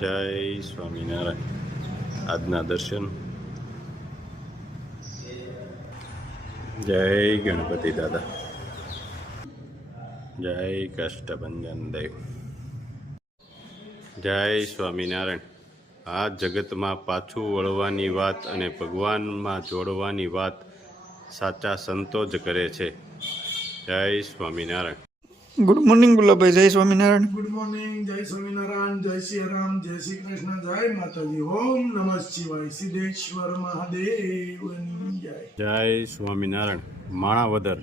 જય સ્વામિનારાયણ. આજના દર્શન. જય ગણપતિ દાદા. જય કાષ્ટભંજન દેવ. જય સ્વામિનારાયણ. આ જગતમાં પાછું વળવાની વાત અને ભગવાનમાં જોડવાની વાત સાચા સંતો જ કરે છે. જય સ્વામિનારાયણ. Good morning Gulabbhai. જય સ્વામિનારાયણ. Good morning. જય સ્વામિનારાયણ. જય શ્રી રામ. જય શ્રી કૃષ્ણ. જય માતાજી. ઓમ નમઃ શિવાય. સિદ્ધેશ્વર મહાદેવની જય. જય સ્વામિનારાયણ. માણાવદર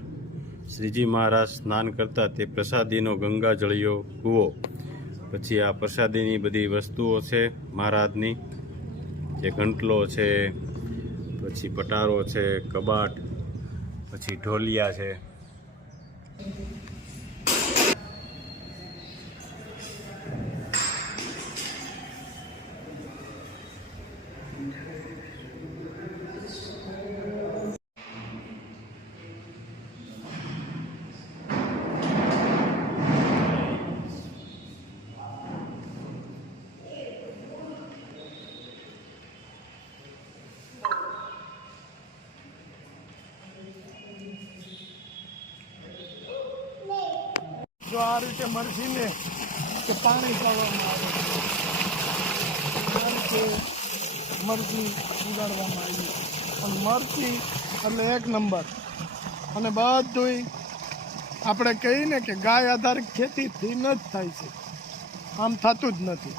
શ્રીજી મહારાજ સ્નાન કરતા તે પ્રસાદીનો ગંગાજળિયો કૂવો, પછી આ પ્રસાદીની બધી વસ્તુઓ છે મહારાજની, જે ઘંટલો છે, પછી પટારો છે, કબાટ, પછી ઢોલિયા છે. જો આ રીતે મરઘીને કે પાણી પાવામાં આવે આ રીતે મરઘી ઉગાડવામાં આવી. પણ મરઘી એટલે એક નંબર. અને બધું આપણે કહીએ ને કે ગાય આધારિત ખેતીથી ન જ થાય છે, આમ થતું જ નથી.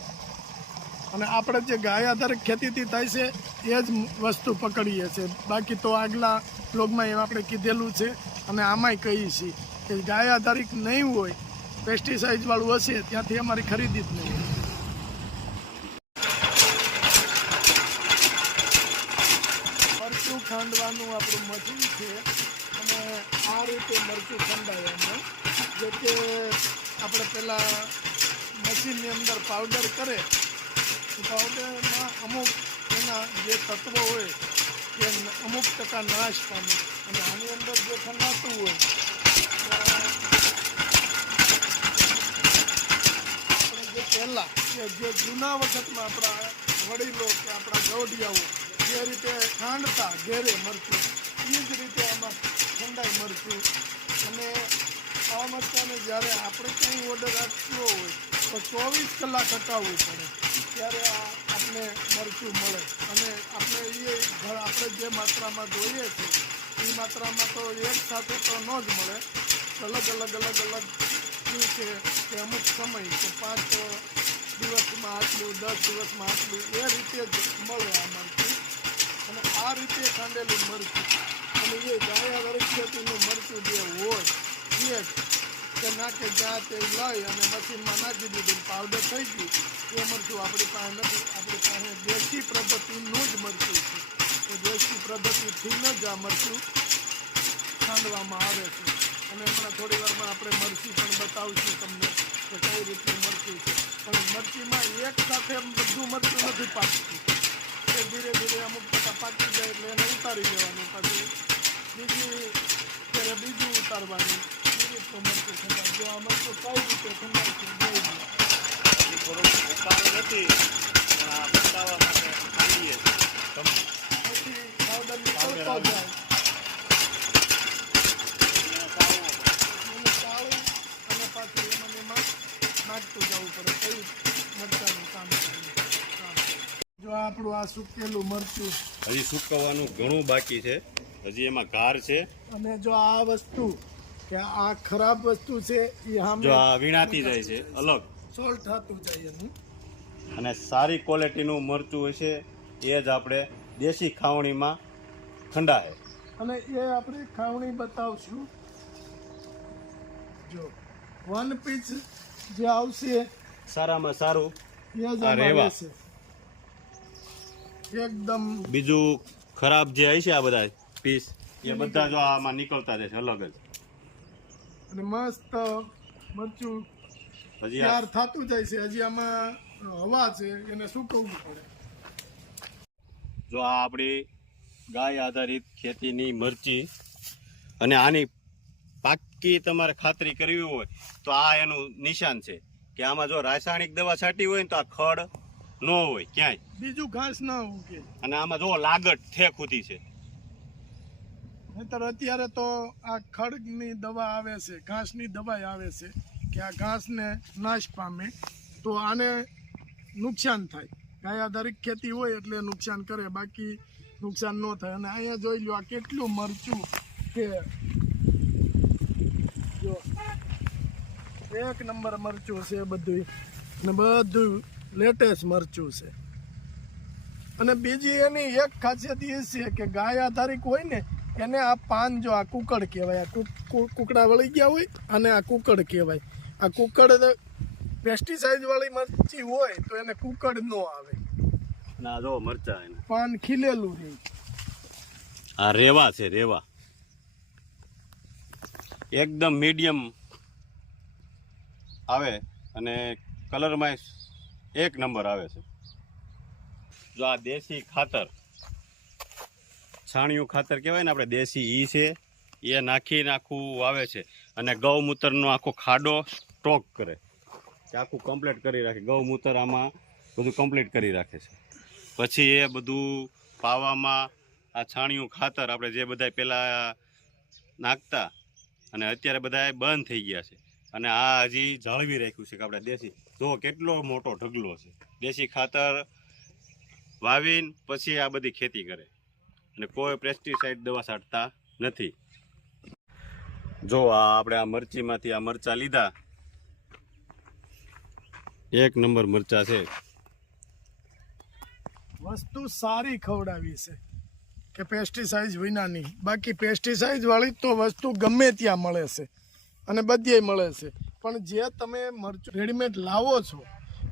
અને આપણે જે ગાય આધારિત ખેતીથી થાય છે એ જ વસ્તુ પકડીએ છીએ. બાકી તો આગલા બ્લોગમાં એવું આપણે કીધેલું છે અને આમાંય કહીએ છીએ કે ગાય આધારિત નહીં હોય, પેસ્ટિસાઇડ વાળું હશે ત્યાંથી અમારી ખરીદી જ નહીં. મરચું ખાંડવાનું આપણું મશીન છે અને આ રીતે મરચું ખંડાય એમાં. જે કે આપણે પહેલાં મશીનની અંદર પાવડર કરે, પાવડરમાં અમુક એના જે તત્વો હોય એ અમુક ટકા નાશ પામે. અને આની અંદર જે ખંડાતું હોય પહેલાં કે જે જૂના વખતમાં આપણા વડીલો કે આપણા ગવડિયાઓ જે રીતે ખાંડતા ઘેરે મરચું, એ જ રીતે આમાં ખંડાય મરચું. અને આ મરચાંને જ્યારે આપણે કંઈ ઓર્ડર આપ્યો હોય તો 24 કલાક અટકાવવું પડે, ત્યારે આપણે મરચું મળે. અને આપણે જે માત્રામાં જોઈએ છે એ માત્રામાં તો એક સાથે તો ન જ મળે, અલગ અલગ છે કે અમુક સમય કે 5 દિવસમાં આટલું, 10 દિવસમાં આટલું, એ રીતે જ મળે આ મરચું. અને આ રીતે ખાંડેલું મરચું અને એ ગાયા વરસ ખેતીનું મરચું જે હોય એ જ કે નાખે જ્યાં તે લઈ અને મશીનમાં નાખી દીધું, પાવડર થઈ ગયું. એ મરચું આપણી પાસે નથી. આપણી પાસે દેશી પદ્ધતિનું જ મરચું છે. તો દેશી પદ્ધતિથી જ આ મરચું ખાંડવામાં આવે છે. અને હમણાં થોડી વારમાં આપણે મરચી પણ બતાવીશું તમને કે કઈ રીતનું મરચું છે. પણ મરચીમાં એક સાથે બધું મરચું નથી પાકતું, એ ધીરે ધીરે અમુક ટકા પાકી જાય એટલે એને ઉતારી દેવાનું, પછી બીજું ઉતારવાનું. એ રીતનું મરચું ખંડાય. જો આ મરચું કઈ રીતે ખંડાય છે જોઈ લો. થોડુંક ઉપાડું નથી પણ આ બતાવવા માટે ખાંડીએ પછી પાવડર નીકળતો જાય અને પાછું એમાં નાખતું જવું પડે. કયું મરચાંનું કામ કરે. જો આપણું આ સૂકેલું મરચું હજી સૂકવવાનું ઘણું બાકી છે, હજી એમાં ઘાર છે. અને જો આ વસ્તુ કે આ ખરાબ વસ્તુ છે એ જો આ વીણાતી જાય છે અલગ, સોલ્ટ થતું જાય એનું. અને સારી ક્વોલિટીનું મરચું હશે એ જ આપણે દેશી ખાવણીમાં ખંડાય. અને એ આપણે ખાવણી બતાવશું. જો 1 પીસ જે આવશે સારામાં સારું એ જ આ આમાં રેવા. રહેશે એકદમ. બીજું ખરાબ જે હશે આ બધા પીસ એ બધા જો આમાં નીકળતા જશે અલગ જ. અને મસ્ત મરચું હજી તૈયાર થતું જાય છે. હજી આમાં હવા છે, એને સૂકવવું પડે. જો આ આપણી ગાય આધારિત ખેતીની મરચી, અને આની પાકી તમારે ખાતરી કરવી હોય તો આ એનું નિશાન છે કે આમાં જો રાસાયણિક દવા છાંટી હોય ને તો આ ખડ ન હોય ક્યાંય. બીજું ઘાસ ના ઉગે. અને આમાં જો લાગટ ઠેક સુધી છે. નહીતર અત્યારે તો આ ખડની દવા આવે છે, ઘાસની દવા આવે છે કે આ ઘાસને નાશ પામે તો આને નુકસાન થાય. ગાય આધારિત ખેતી હોય એટલે નુકસાન કરે, બાકી નુકસાન ન થાય. અને અહીંયા જોઈ લો આ કેટલું મરચું કે જો એક નંબર મરચું છે બધું, ને બધું લેટેસ્ટ મરચું છે. અને બીજી એની એક ખાસિયત એ છે કે ગાય આધારિત હોય ને એને આ પાન જો આ કુકડ કહેવાય, આ કુકડા વળી ગયા હોય અને આ કુકડ કહેવાય. આ કુકડ પેસ્ટિસાઇડ વાળી મરચી હોય તો એને કુકડ ન આવે. ના જો મરચા એના પાન ખીલેલું રહે. આ રેવા છે, રેવા એકદમ મીડિયમ આવે અને કલરમાં એક નંબર આવે છે. જો આ દેશી ખાતર, છાણિયું ખાતર કહેવાય ને આપણે, દેશી ઈ છે એ નાખીને આખું આવે છે. અને ગૌમૂત્રનો આખો ખાડો સ્ટોક કરે કે આખું કમ્પ્લીટ કરી રાખે. ગૌમૂત્ર આમાં બધું કમ્પ્લીટ કરી રાખે છે. પછી એ બધું પાવામાં આ છાણિયું ખાતર આપણે જે બધા પહેલાં નાખતા અને અત્યારે બધા બંધ થઈ ગયા છે. અને આ હજી જાળવી રાખ્યું છે કે આપણે દેશી, જો કેટલો મોટો ઢગલો છે. દેશી ખાતર વાવીને પછી આ બધી ખેતી કરે અને કોઈ પેસ્ટિસાઇડ દવા છાંટતા નથી. જો આ આપણે આ મરચીમાંથી આ મરચા લીધા, એક નંબર મરચા છે. વસ્તુ સારી ખવડાવી છે કે પેસ્ટિસાઇડ વિનાની. બાકી પેસ્ટિસાઇડ વાળી તો વસ્તુ ગમે ત્યાં મળે છે અને બધે મળે છે, પણ જે તમે મરચું રેડીમેડ લાવો છો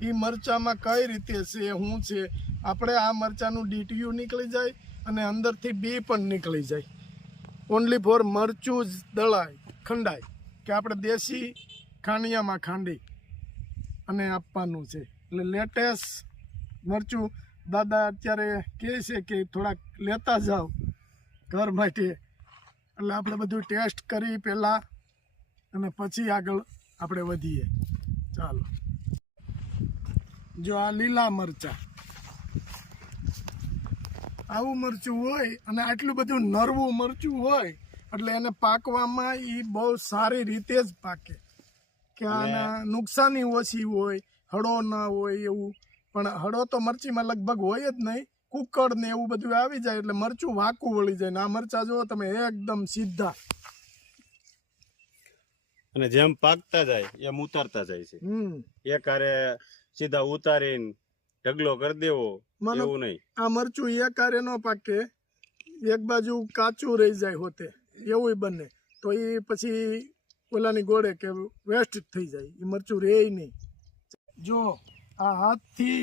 એ મરચામાં કઈ રીતે છે શું છે. આપણે આ મરચાનું DTU નીકળી જાય અને અંદરથી બી પણ નીકળી જાય. ઓનલી ફોર મરચું જ દળાય, ખંડાય કે આપણે દેશી ખાંડિયામાં ખાંડી અને આપવાનું છે. એટલે લેટેસ્ટ મરચું દાદા અત્યારે કહે છે કે થોડાક લેતા જાઓ ઘર માટે. એટલે આપણે બધું ટેસ્ટ કરી પહેલાં અને પછી આગળ આપણે વધીએ. ચાલો, જો આ લીલા મરચાં, આવું મરચું હોય અને આટલું બધું નરવું મરચું હોય એટલે એને પાકવામાં એ બહુ સારી રીતે જ પાકે કે આના નુકસાની ઓછી હોય, હળો ના હોય એવું. પણ હળો તો મરચીમાં લગભગ હોય જ નહીં, કુકડ ને એવું બધું આવી જાય એટલે મરચું વાંકું વળી જાય. ને આ મરચા જુઓ તમે એકદમ સીધા, અને જેમ પાકતા જાય એમ ઉતારતા જાય છે. એક હારે સીધા ઉતારીને ઢગલો કરી દેવો એવું નહીં. આ મરચું એક હારે ન પાકે, એક બાજુ કાચું રહી જાય હોતે એવું બને તો એ પછી ઓલાની ગોળે કે વેસ્ટ થઈ જાય, એ મરચું રહે નહીં. જો આ હાથથી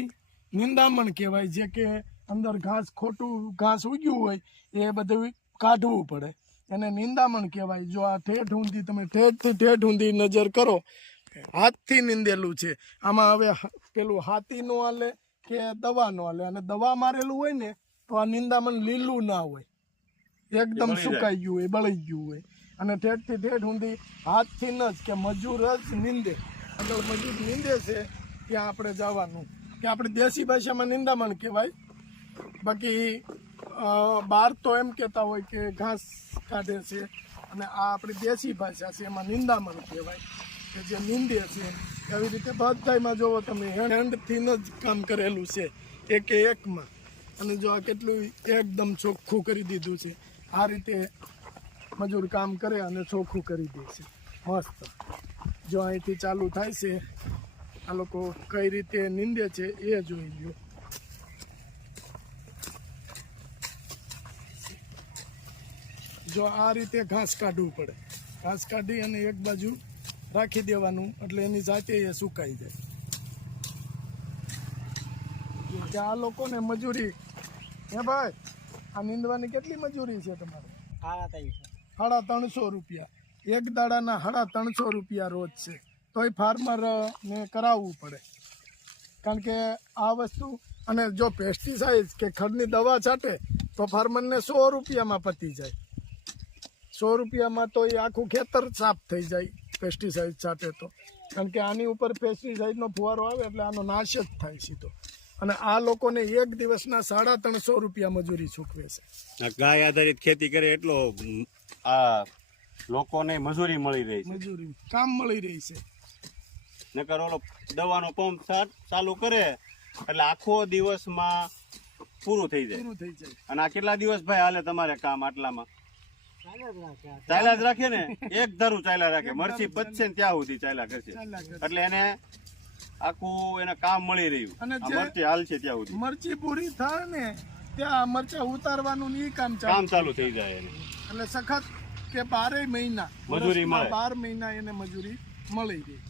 નિંદામણ કહેવાય, જે કે અંદર ઘાસ, ખોટું ઘાસ ઉગ્યું હોય એ બધું કાઢવું પડે, એને નિંદામણ કહેવાય. જો આ ઠેઠ ઊંધી તમે ઠેઠથી ઠેઠ ઊંધી નજર કરો, હાથથી નીંદેલું છે. આમાં હવે પેલું હાથી નો હાલે કે દવા નો હાલે. અને દવા મારેલું હોય ને તો આ નિંદામણ લીલું ના હોય, એકદમ સુકાઈ ગયું હોય, બળી ગયું હોય. અને ઠેઠથી ઠેઠ ઊંધી હાથથી ન જ કે મજૂર જ નીંદે, આગળ મજૂર નીંદે છે ત્યાં આપણે જવાનું કે આપણે દેશી ભાષામાં નિંદામણ કહેવાય. બાકી બહાર તો એમ કહેતા હોય કે ઘાસ કાઢે છે, અને આ આપણી દેશી ભાષા છે એમાં નિંદામણ કહેવાય કે જે નીંદે છે. એવી રીતે બધામાં જોવો તમે હેન્ડથી જ કામ કરેલું છે એકે એકમાં. અને જો આ કેટલું એકદમ ચોખ્ખું કરી દીધું છે. આ રીતે મજૂર કામ કરે અને ચોખ્ખું કરી દે છે મસ્ત. જો અહીંથી ચાલુ થાય છે, આ લોકો કઈ રીતે નીંદે છે એ જોઈ લો. જો આ રીતે ઘાસ કાઢવું પડે, ઘાસ કાઢી અને એક બાજુ રાખી દેવાનું એટલે એની જાતે એ સુકાઈ જાય. આ લોકોને મજૂરી, હે ભાઈ આ નીંદવાની કેટલી મજૂરી છે તમારે? 350 રૂપિયા એક દાડાના, 350 રૂપિયા રોજ છે. તોય ફાર્મરને કરાવવું પડે, કારણ કે આ વસ્તુ. અને જો પેસ્ટિસાઇડ કે ખડની દવા છાંટે તો ફાર્મરને 100 રૂપિયામાં પતી જાય. 100 રૂપિયામાં તો એ આખું ખેતર સાફ થઈ જાય પેસ્ટિસાઇડ છાંટે તો. કારણ કે આની ઉપર પેસ્ટિસાઇડનો ફુવારો આવે એટલે આનો નાશ જ થાય સીધો. અને આ લોકોને એક દિવસના 350 રૂપિયા મજૂરી ચૂકવે છે. આ ગાય આધારિત ખેતી કરે એટલો આ લોકોને મજૂરી મળી રહી છે. મજૂરી કામ મળી રહી છે. નકર ઓલો દવાનો પંપ ચાલુ કરે એટલે આખો દિવસમાં પૂરું થઈ જાય. પૂરું થઈ જાય. અને આ કેટલા દિવસ ભાઈ હાલે તમારે કામ આટલામાં? ચાલ્યા જ રાખે ને, એક ધારું ચાલ્યા રાખે. મરચી બચશે ને ત્યાં સુધી ચાલ્યા કરશે. ચાલ્યા કરે. એટલે એને આખું એને કામ મળી રહ્યું. અને આ જે મરચી હાલશે ત્યાં સુધી મરચી પૂરી થાય ને ત્યાં મરચા ઉતારવાનું ને ઈ કામ ચાલુ થઈ જાય એને. એટલે સખત કે 12 મહિના મજૂરી મળે. 12 મહિના એને મજૂરી મળી રહી.